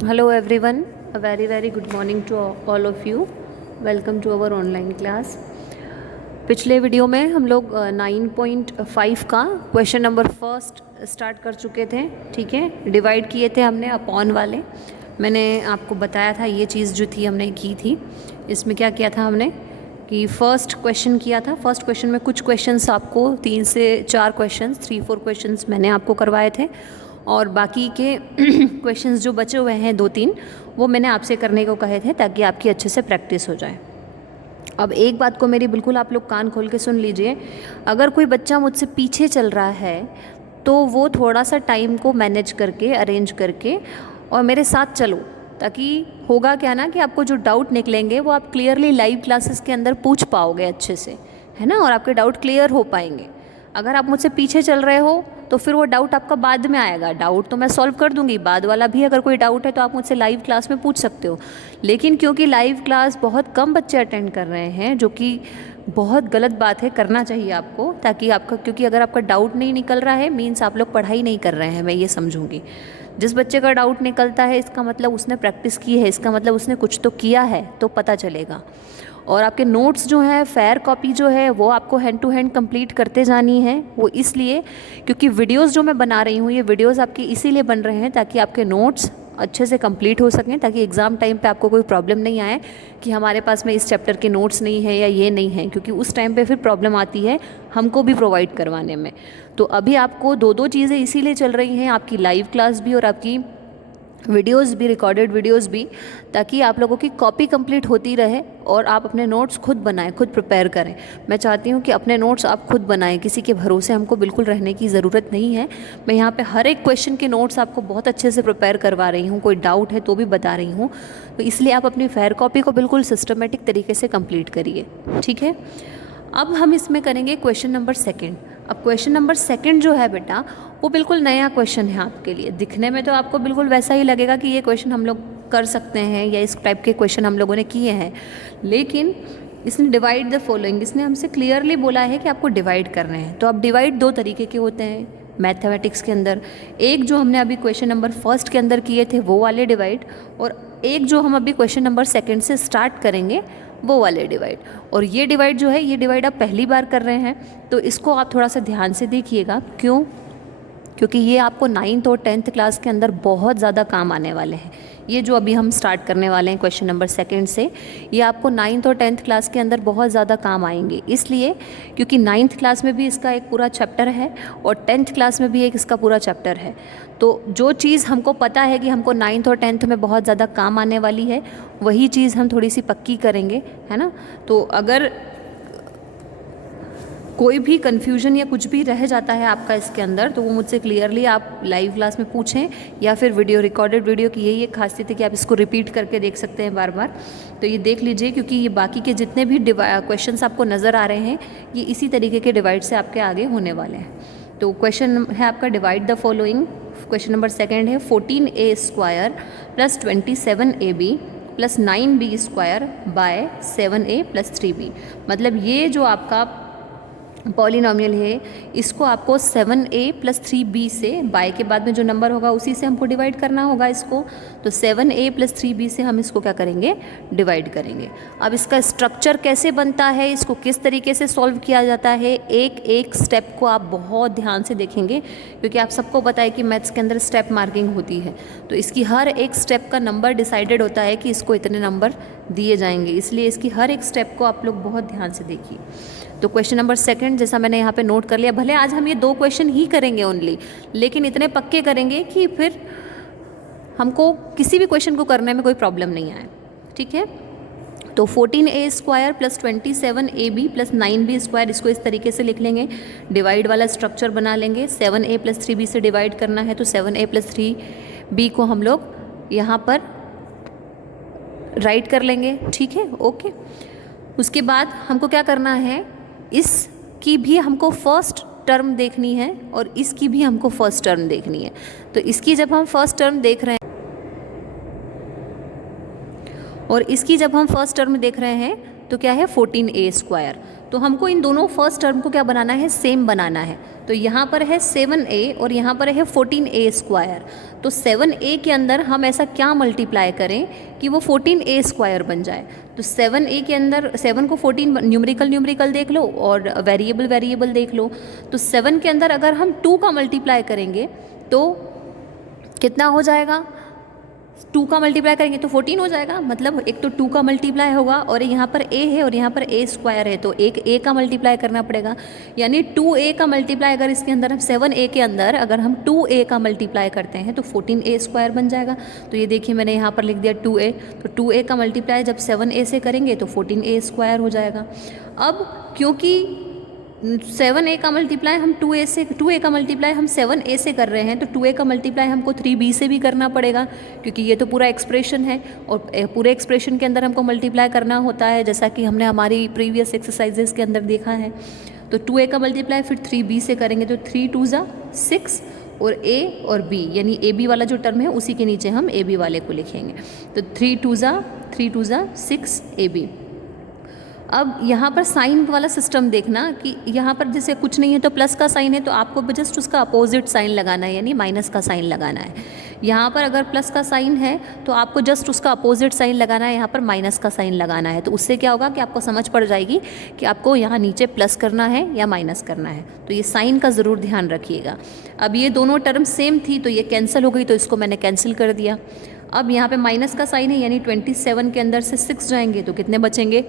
Hello everyone, a very good morning to all of you. Welcome to our online class. पिछले video में हम लोग 9.5 का question number first start कर चुके थे, ठीक है। डिवाइड किए थे हमने अपॉन वाले। मैंने आपको बताया था ये चीज़ जो थी हमने की थी। इसमें क्या किया था हमने कि फर्स्ट क्वेश्चन किया था। फर्स्ट क्वेश्चन में कुछ क्वेश्चंस आपको 3 से 4 क्वेश्चंस 3-4 क्वेश्चंस मैंने आपको करवाए थे और बाकी के क्वेश्चंस जो बचे हुए हैं 2-3 वो मैंने आपसे करने को कहे थे ताकि आपकी अच्छे से प्रैक्टिस हो जाए। अब एक बात को मेरी बिल्कुल आप लोग कान खोल के सुन लीजिए, अगर कोई बच्चा मुझसे पीछे चल रहा है तो वो थोड़ा सा टाइम को मैनेज करके अरेंज करके और मेरे साथ चलो, ताकि होगा क्या ना कि आपको जो डाउट निकलेंगे वो आप क्लियरली लाइव क्लासेस के अंदर पूछ पाओगे अच्छे से, है ना, और आपके डाउट क्लियर हो पाएंगे। अगर आप मुझसे पीछे चल रहे हो तो फिर वो डाउट आपका बाद में आएगा। डाउट तो मैं सॉल्व कर दूंगी, बाद वाला भी अगर कोई डाउट है तो आप मुझसे लाइव क्लास में पूछ सकते हो। लेकिन क्योंकि लाइव क्लास बहुत कम बच्चे अटेंड कर रहे हैं, जो कि बहुत गलत बात है, करना चाहिए आपको, ताकि आपका, क्योंकि अगर आपका डाउट नहीं निकल रहा है मीन्स आप लोग पढ़ाई नहीं कर रहे हैं, मैं ये समझूंगी। जिस बच्चे का डाउट निकलता है इसका मतलब उसने प्रैक्टिस की है, इसका मतलब उसने कुछ तो किया है, तो पता चलेगा। और आपके नोट्स जो हैं, फेयर कॉपी जो है वो आपको हैंड टू हैंड कंप्लीट करते जानी है। वो इसलिए क्योंकि वीडियोस जो मैं बना रही हूँ ये वीडियोस आपके इसीलिए बन रहे हैं ताकि आपके नोट्स अच्छे से कंप्लीट हो सकें, ताकि एग्ज़ाम टाइम पे आपको कोई प्रॉब्लम नहीं आए कि हमारे पास में इस चैप्टर के नोट्स नहीं है या ये नहीं है, क्योंकि उस टाइम पे फिर प्रॉब्लम आती है हमको भी प्रोवाइड करवाने में। तो अभी आपको दो चीज़ें इसीलिए चल रही हैं, आपकी लाइव क्लास भी और आपकी वीडियोस भी, रिकॉर्डेड वीडियोस भी, ताकि आप लोगों की कॉपी कंप्लीट होती रहे और आप अपने नोट्स खुद बनाएं, खुद प्रिपेयर करें। मैं चाहती हूँ कि अपने नोट्स आप खुद बनाएं, किसी के भरोसे हमको बिल्कुल रहने की ज़रूरत नहीं है। मैं यहाँ पे हर एक क्वेश्चन के नोट्स आपको बहुत अच्छे से प्रिपेयर करवा रही हूँ, कोई डाउट है तो भी बता रही हूँ। तो इसलिए आप अपनी फेयर कॉपी को बिल्कुल सिस्टमेटिक तरीके से कंप्लीट करिए, ठीक है। अब हम इसमें करेंगे क्वेश्चन नंबर सेकेंड। अब क्वेश्चन नंबर सेकेंड जो है बेटा वो बिल्कुल नया क्वेश्चन है आपके लिए। दिखने में तो आपको बिल्कुल वैसा ही लगेगा कि ये क्वेश्चन हम लोग कर सकते हैं या इस टाइप के क्वेश्चन हम लोगों ने किए हैं, लेकिन इसने डिवाइड द फॉलोइंग, इसने हमसे क्लियरली बोला है कि आपको डिवाइड करने हैं। तो अब डिवाइड 2 तरीके के होते हैं मैथमेटिक्स के अंदर। एक जो हमने अभी क्वेश्चन नंबर फर्स्ट के अंदर किए थे वो वाले डिवाइड, और एक जो हम अभी क्वेश्चन नंबर सेकेंड से स्टार्ट करेंगे वो वाले डिवाइड। और ये डिवाइड जो है, ये डिवाइड आप पहली बार कर रहे हैं तो इसको आप थोड़ा सा ध्यान से देखिएगा। क्यों? क्योंकि ये आपको 9th और 10th क्लास के अंदर बहुत ज़्यादा काम आने वाले हैं। ये जो अभी हम स्टार्ट करने वाले हैं क्वेश्चन नंबर सेकेंड से, ये आपको 9th और 10th क्लास के अंदर बहुत ज़्यादा काम आएंगे। इसलिए क्योंकि 9th क्लास में भी इसका एक पूरा चैप्टर है और 10th क्लास में भी एक इसका पूरा चैप्टर है। तो जो चीज़ हमको पता है कि हमको 9th और 10th में बहुत ज़्यादा काम आने वाली है, वही चीज़ हम थोड़ी सी पक्की करेंगे, है ना। तो अगर कोई भी कन्फ्यूजन या कुछ भी रह जाता है आपका इसके अंदर तो वो मुझसे क्लियरली आप लाइव क्लास में पूछें, या फिर वीडियो, रिकॉर्डेड वीडियो की यही एक खासियत है कि आप इसको रिपीट करके देख सकते हैं बार बार। तो ये देख लीजिए, क्योंकि ये बाकी के जितने भी क्वेश्चंस आपको नज़र आ रहे हैं ये इसी तरीके के डिवाइड से आपके आगे होने वाले हैं। तो क्वेश्चन है आपका divide the following. Question number second है 14a² + 27ab + 9b² bye 7a + 3b। मतलब ये जो आपका पॉलिनॉमियल है इसको आपको 7a + 3b से, बाय के बाद में जो नंबर होगा उसी से हमको डिवाइड करना होगा इसको। तो 7a + 3b से हम इसको क्या करेंगे, डिवाइड करेंगे। अब इसका स्ट्रक्चर कैसे बनता है, इसको किस तरीके से सॉल्व किया जाता है, एक एक स्टेप को आप बहुत ध्यान से देखेंगे, क्योंकि आप सबको पता है कि मैथ्स के अंदर स्टेप मार्किंग होती है। तो इसकी हर एक स्टेप का नंबर डिसाइडेड होता है कि इसको इतने नंबर दिए जाएंगे, इसलिए इसकी हर एक स्टेप को आप लोग बहुत ध्यान से देखिए। तो क्वेश्चन नंबर सेकंड जैसा मैंने यहाँ पे नोट कर लिया, भले आज हम ये 2 क्वेश्चन ही करेंगे ओनली, लेकिन इतने पक्के करेंगे कि फिर हमको किसी भी क्वेश्चन को करने में कोई प्रॉब्लम नहीं आए, ठीक है। तो 14a² + 27ab + 9b², इसको इस तरीके से लिख लेंगे, डिवाइड वाला स्ट्रक्चर बना लेंगे। 7a + 3b से डिवाइड करना है तो 7a + 3b को हम लोग यहाँ पर राइट कर लेंगे, ठीक है, ओके। उसके बाद हमको क्या करना है, इसकी भी हमको फर्स्ट टर्म देखनी है और इसकी भी हमको फर्स्ट टर्म देखनी है। तो इसकी जब हम फर्स्ट टर्म देख रहे हैं और इसकी जब हम फर्स्ट टर्म देख रहे हैं तो क्या है 14a²। तो हमको इन दोनों फर्स्ट टर्म को क्या बनाना है, सेम बनाना है। तो यहाँ पर है 7a और यहाँ पर है 14a²। तो 7a के अंदर हम ऐसा क्या मल्टीप्लाई करें कि वो 14a² बन जाए। तो 7a के अंदर 7 को 14 न्यूमेरिकल देख लो और वेरिएबल देख लो। तो 7 के अंदर अगर हम 2 का मल्टीप्लाई करेंगे तो कितना हो जाएगा, 2 का मल्टीप्लाई करेंगे तो 14 हो जाएगा। मतलब एक तो 2 का मल्टीप्लाई होगा और यहाँ पर a है और यहाँ पर a² है, तो एक a का मल्टीप्लाई करना पड़ेगा। यानी 2a का मल्टीप्लाई अगर इसके अंदर हम 7a के अंदर अगर हम 2a का मल्टीप्लाई करते हैं तो 14a² बन जाएगा। तो ये देखिए मैंने यहाँ पर लिख दिया 2a। तो 2a का मल्टीप्लाई जब 7a से करेंगे तो 14a² हो जाएगा। अब क्योंकि 7a का मल्टीप्लाई हम 2a का मल्टीप्लाई हम 7a से कर रहे हैं, तो 2a का मल्टीप्लाई हमको 3b से भी करना पड़ेगा, क्योंकि ये तो पूरा एक्सप्रेशन है और पूरे एक्सप्रेशन के अंदर हमको मल्टीप्लाई करना होता है, जैसा कि हमने हमारी प्रीवियस एक्सरसाइजेस के अंदर देखा है। तो 2a का मल्टीप्लाई फिर 3b से करेंगे तो 3 2 6 और a और b, यानी ab वाला जो टर्म है उसी के नीचे हम ab वाले को लिखेंगे। तो 3 2 6 ab। अब यहाँ पर साइन वाला सिस्टम देखना कि यहाँ पर जैसे कुछ नहीं है तो प्लस का साइन है, तो आपको जस्ट उसका अपोजिट साइन लगाना है, यानी माइनस का साइन लगाना है। यहाँ पर अगर प्लस का साइन है तो आपको जस्ट उसका अपोजिट साइन लगाना है, यहाँ पर माइनस का साइन लगाना है। तो उससे क्या होगा कि आपको समझ पड़ जाएगी कि आपको यहाँ नीचे प्लस करना है या माइनस करना है। तो ये साइन का ज़रूर ध्यान रखिएगा। अब ये दोनों टर्म सेम थी तो ये कैंसिल हो गई, तो इसको मैंने कैंसिल कर दिया। अब यहाँ पर माइनस का साइन है, यानी 27 के अंदर से 6 जाएंगे तो कितने बचेंगे,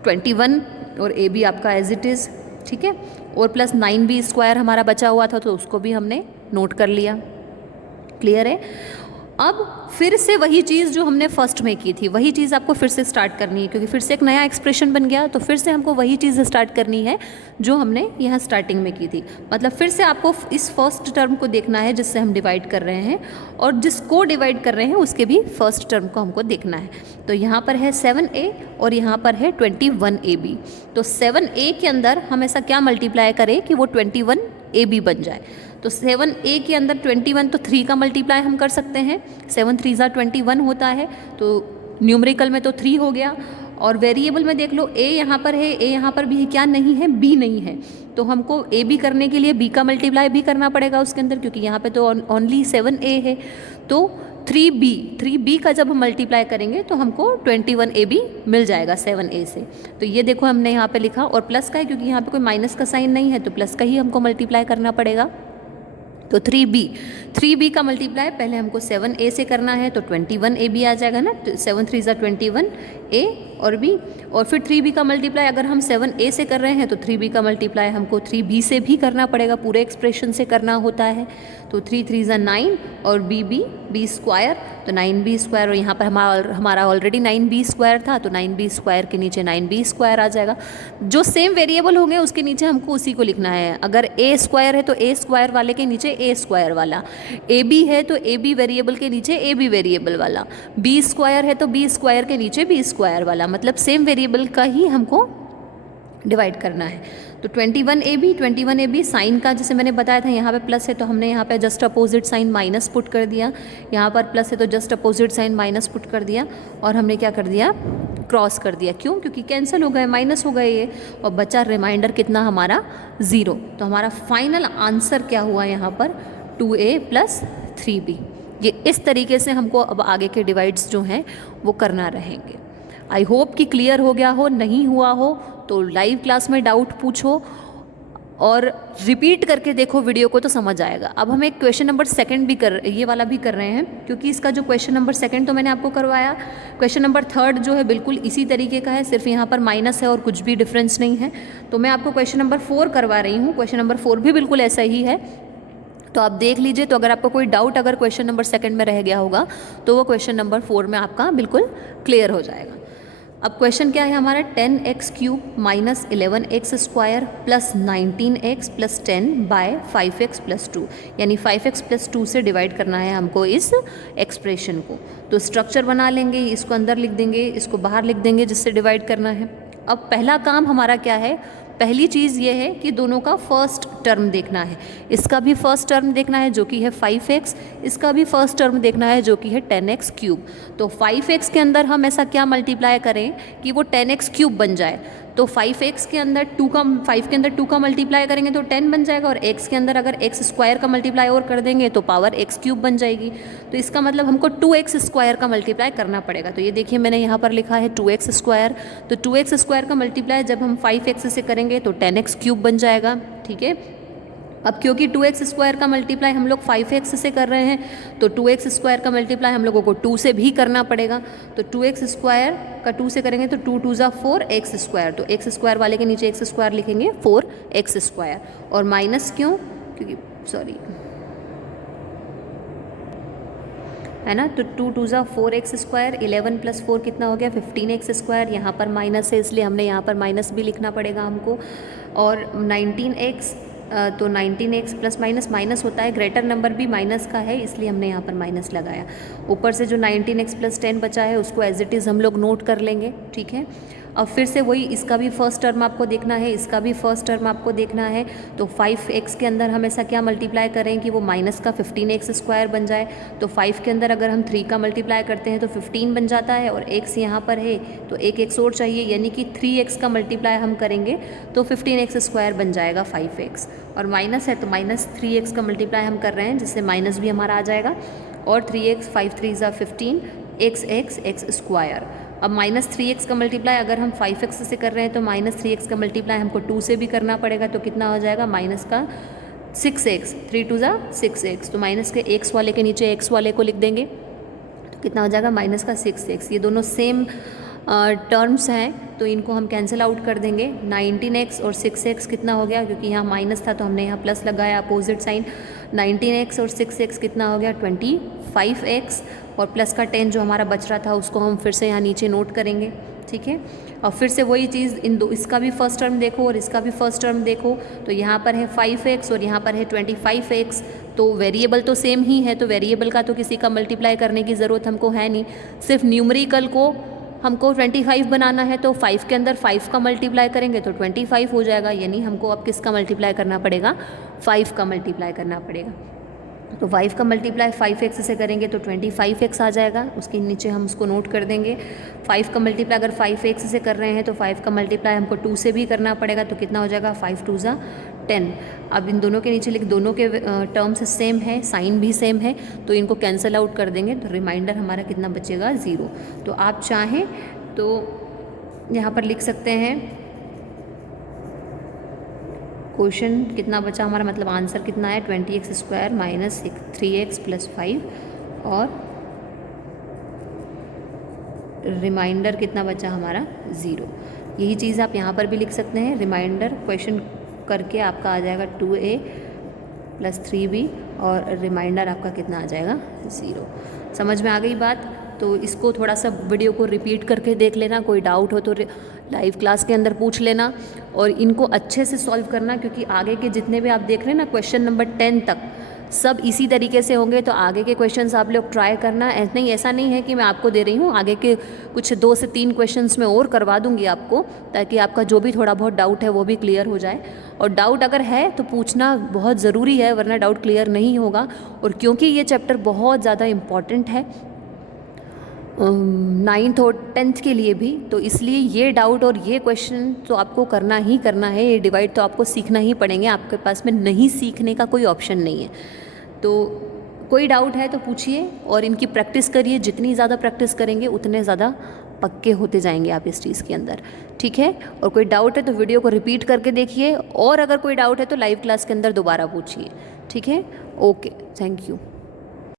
21 और ए बी आपका एज इट इज़, ठीक है। और प्लस 9b² हमारा बचा हुआ था तो उसको भी हमने नोट कर लिया। क्लियर है। अब फिर से वही चीज़ जो हमने फर्स्ट में की थी वही चीज़ आपको फिर से स्टार्ट करनी है, क्योंकि फिर से एक नया एक्सप्रेशन बन गया, तो फिर से हमको वही चीज़ स्टार्ट करनी है जो हमने यहाँ स्टार्टिंग में की थी। मतलब फिर से आपको इस फर्स्ट टर्म को देखना है जिससे हम डिवाइड कर रहे हैं, और जिसको डिवाइड कर रहे हैं उसके भी फर्स्ट टर्म को हमको देखना है। तो यहाँ पर है 7a और यहाँ पर है 21ab। तो 7a के अंदर हम ऐसा क्या मल्टीप्लाई करें कि वो 21ab बन जाए। तो 7a के अंदर 21, तो 3 का मल्टीप्लाई हम कर सकते हैं, 7 3 21 होता है, तो न्यूमेरिकल में तो 3 हो गया। और वेरिएबल में देख लो a यहाँ पर है, a यहाँ पर भी है, क्या नहीं है, b नहीं है, तो हमको a b करने के लिए b का मल्टीप्लाई भी करना पड़ेगा उसके अंदर, क्योंकि यहाँ पे तो ओनली 7a है। तो 3b का जब हम मल्टीप्लाई करेंगे तो हमको 21ab मिल जाएगा 7a से। तो ये देखो हमने यहाँ पे लिखा, और प्लस का है क्योंकि यहाँ पे कोई माइनस का साइन नहीं है, तो प्लस का ही हमको मल्टीप्लाई करना पड़ेगा। तो 3b का मल्टीप्लाई पहले हमको 7a से करना है, तो 21ab आ जाएगा ना, 7 3 21 a और b। और फिर 3b का मल्टीप्लाई अगर हम 7a से कर रहे हैं तो 3b का मल्टीप्लाई हमको 3b से भी करना पड़ेगा, पूरे एक्सप्रेशन से करना होता है। तो 3 3 9 और b², तो 9b², और यहाँ पर हमारा ऑलरेडी 9b² था, तो 9b² के नीचे 9b² आ जाएगा। जो सेम वेरिएबल होंगे उसके नीचे हमको उसी को लिखना है। अगर a² है तो a² वाले के नीचे a² वाला, ab है तो ab वेरिएबल के नीचे ab वेरिएबल वाला, b² है तो b² के नीचे b² वाला, मतलब सेम वेरिएबल का ही हमको डिवाइड करना है। तो 21ab साइन का जैसे मैंने बताया था, यहाँ पे प्लस है तो हमने यहाँ पे just opposite sign minus put कर दिया, यहाँ पर प्लस है तो just opposite sign minus put कर दिया, और हमने क्या कर दिया, क्रॉस कर दिया। क्यों? क्योंकि कैंसिल हो गए, माइनस हो गए ये, और बचा रिमाइंडर कितना हमारा 0। तो हमारा फाइनल आंसर क्या हुआ यहाँ पर 2a + 3b। ये इस तरीके से हमको अब आगे के डिवाइड्स जो हैं वो करना रहेंगे। आई होप कि क्लियर हो गया हो, नहीं हुआ हो तो लाइव क्लास में डाउट पूछो और रिपीट करके देखो वीडियो को, तो समझ आएगा। अब हम एक क्वेश्चन नंबर 2 भी ये वाला भी कर रहे हैं, क्योंकि इसका जो क्वेश्चन नंबर 2 तो मैंने आपको करवाया, क्वेश्चन नंबर 3 जो है बिल्कुल इसी तरीके का है, सिर्फ यहाँ पर माइनस है और कुछ भी डिफरेंस नहीं है। तो मैं आपको क्वेश्चन नंबर 4 करवा रही हूँ। क्वेश्चन नंबर 4 भी बिल्कुल ऐसा ही है, तो आप देख लीजिए। तो अगर आपको कोई डाउट अगर क्वेश्चन नंबर 2 में रह गया होगा तो वो क्वेश्चन नंबर 4 में आपका बिल्कुल क्लियर हो जाएगा। अब क्वेश्चन क्या है हमारा, 10x³ - 11x² + 19x + 10 / 5x + 2, यानी 5x + 2 से डिवाइड करना है हमको इस एक्सप्रेशन को। तो स्ट्रक्चर बना लेंगे, इसको अंदर लिख देंगे, इसको बाहर लिख देंगे जिससे डिवाइड करना है। अब पहला काम हमारा क्या है, पहली चीज़ ये है कि दोनों का फर्स्ट टर्म देखना है, इसका भी फर्स्ट टर्म देखना है जो कि है 5x, इसका भी फर्स्ट टर्म देखना है जो कि है 10x क्यूब। तो 5x के अंदर हम ऐसा क्या मल्टीप्लाई करें कि वो 10x क्यूब बन जाए। तो 5x के अंदर 5 के अंदर 2 का मल्टीप्लाई करेंगे तो 10 बन जाएगा, और x के अंदर अगर x स्क्वायर का मल्टीप्लाई और कर देंगे तो पावर x क्यूब बन जाएगी। तो इसका मतलब हमको 2x स्क्वायर का मल्टीप्लाई करना पड़ेगा। तो ये देखिए मैंने यहाँ पर लिखा है 2x स्क्वायर, तो 2x स्क्वायर का मल्टीप्लाई जब हम 5x से करेंगे तो 10x क्यूब बन जाएगा। ठीक है, अब क्योंकि 2x स्क्वायर का मल्टीप्लाई हम लोग 5x से कर रहे हैं तो 2x स्क्वायर का मल्टीप्लाई हम लोगों को 2 से भी करना पड़ेगा। तो 2x स्क्वायर का 2 से करेंगे तो 2 2 ज़ा 4x स्क्वायर, तो x स्क्वायर वाले के नीचे x स्क्वायर लिखेंगे 4x स्क्वायर। और माइनस क्यों, क्योंकि सॉरी है ना, तो 2 2 ज़ा 4x स्क्वायर, 11 + 4 कितना हो गया 15x स्क्वायर। यहाँ पर माइनस है इसलिए हमने यहाँ पर माइनस भी लिखना पड़ेगा हमको। और 19x, तो 19x प्लस माइनस माइनस होता है, ग्रेटर नंबर भी माइनस का है इसलिए हमने यहाँ पर माइनस लगाया। ऊपर से जो 19x + 10 बचा है उसको एज इट इज़ हम लोग नोट कर लेंगे। ठीक है, अब फिर से वही, इसका भी फर्स्ट टर्म आपको देखना है, इसका भी फर्स्ट टर्म आपको देखना है। तो 5x के अंदर हम ऐसा क्या मल्टीप्लाई करें कि वो माइनस का 15x स्क्वायर बन जाए। तो 5 के अंदर अगर हम 3 का मल्टीप्लाई करते हैं तो 15 बन जाता है, और x यहाँ पर है तो एक x और चाहिए, यानी कि 3x का मल्टीप्लाई हम करेंगे तो 15x स्क्वायर बन जाएगा 5x। और माइनस है तो माइनस 3x का मल्टीप्लाई हम कर रहे हैं जिससे माइनस भी हमारा आ जाएगा। और 3x 5 3 ज़ा 15 x स्क्वायर। अब माइनस 3x का मल्टीप्लाई अगर हम 5x से कर रहे हैं तो माइनस 3x का मल्टीप्लाई हमको 2 से भी करना पड़ेगा। तो कितना हो जाएगा माइनस का 6x, 3 2 ज़ा 6x। तो माइनस के x वाले के नीचे x वाले को लिख देंगे तो कितना हो जाएगा माइनस का 6x। ये दोनों सेम टर्म्स हैं तो इनको हम कैंसिल आउट कर देंगे। 19x और 6x कितना हो गया, क्योंकि यहाँ माइनस था तो हमने यहाँ प्लस लगाया अपोजिट साइन। 19x और 6x कितना हो गया 25x, और प्लस का 10 जो हमारा बच रहा था उसको हम फिर से यहाँ नीचे नोट करेंगे। ठीक है, और फिर से वही चीज़, इन दो, इसका भी फर्स्ट टर्म देखो और इसका भी फर्स्ट टर्म देखो। तो यहाँ पर है 5x और यहाँ पर है 25x, तो वेरिएबल तो सेम ही है, तो वेरिएबल का तो किसी का मल्टीप्लाई करने की ज़रूरत हमको है नहीं। सिर्फ न्यूमरिकल को हमको 25 बनाना है, तो 5 के अंदर 5 का मल्टीप्लाई करेंगे तो 25 हो जाएगा, यानी हमको अब किसका मल्टीप्लाई करना पड़ेगा 5 का मल्टीप्लाई करना पड़ेगा। तो 5 का मल्टीप्लाई 5x से करेंगे तो 25x आ जाएगा, उसके नीचे हम उसको नोट कर देंगे। 5 का मल्टीप्लाई अगर 5x से कर रहे हैं तो 5 का मल्टीप्लाई हमको 2 से भी करना पड़ेगा, तो कितना हो जाएगा 5 2 ज़ा 10। अब इन दोनों के नीचे लिख, दोनों के टर्म्स सेम है, साइन भी सेम है, तो इनको कैंसिल आउट कर देंगे तो रिमाइंडर हमारा कितना बचेगा 0। तो आप चाहें तो यहाँ पर लिख सकते हैं क्वेश्चन कितना बचा हमारा, मतलब आंसर कितना है 20x स्क्वायर माइनस 3x + 5, और रिमाइंडर कितना बचा हमारा 0। यही चीज़ आप यहाँ पर भी लिख सकते हैं, रिमाइंडर क्वेश्चन करके आपका आ जाएगा 2a + 3b, और रिमाइंडर आपका कितना आ जाएगा 0। समझ में आ गई बात। तो इसको थोड़ा सा वीडियो को रिपीट करके देख लेना, कोई डाउट हो तो लाइव क्लास के अंदर पूछ लेना, और इनको अच्छे से सॉल्व करना, क्योंकि आगे के जितने भी आप देख रहे हैं ना क्वेश्चन नंबर 10 तक सब इसी तरीके से होंगे। तो आगे के क्वेश्चंस आप लोग ट्राई करना। ऐसा नहीं है कि मैं आपको दे रही हूँ, आगे के कुछ 2 से 3 क्वेश्चंस में और करवा दूँगी आपको, ताकि आपका जो भी थोड़ा बहुत डाउट है वो भी क्लियर हो जाए। और डाउट अगर है तो पूछना बहुत ज़रूरी है, वरना डाउट क्लियर नहीं होगा। और क्योंकि ये चैप्टर बहुत ज़्यादा इम्पॉर्टेंट है 9th और 10th के लिए भी, तो इसलिए ये डाउट और ये क्वेश्चन तो आपको करना ही करना है। ये डिवाइड तो आपको सीखना ही पड़ेंगे, आपके पास में नहीं सीखने का कोई ऑप्शन नहीं है। तो कोई डाउट है तो पूछिए और इनकी प्रैक्टिस करिए। जितनी ज़्यादा प्रैक्टिस करेंगे उतने ज़्यादा पक्के होते जाएंगे आप इस चीज़ के अंदर। ठीक है, और कोई डाउट है तो वीडियो को रिपीट करके देखिए, और अगर कोई डाउट है तो लाइव क्लास के अंदर दोबारा पूछिए। ठीक है, ओके, थैंक यू।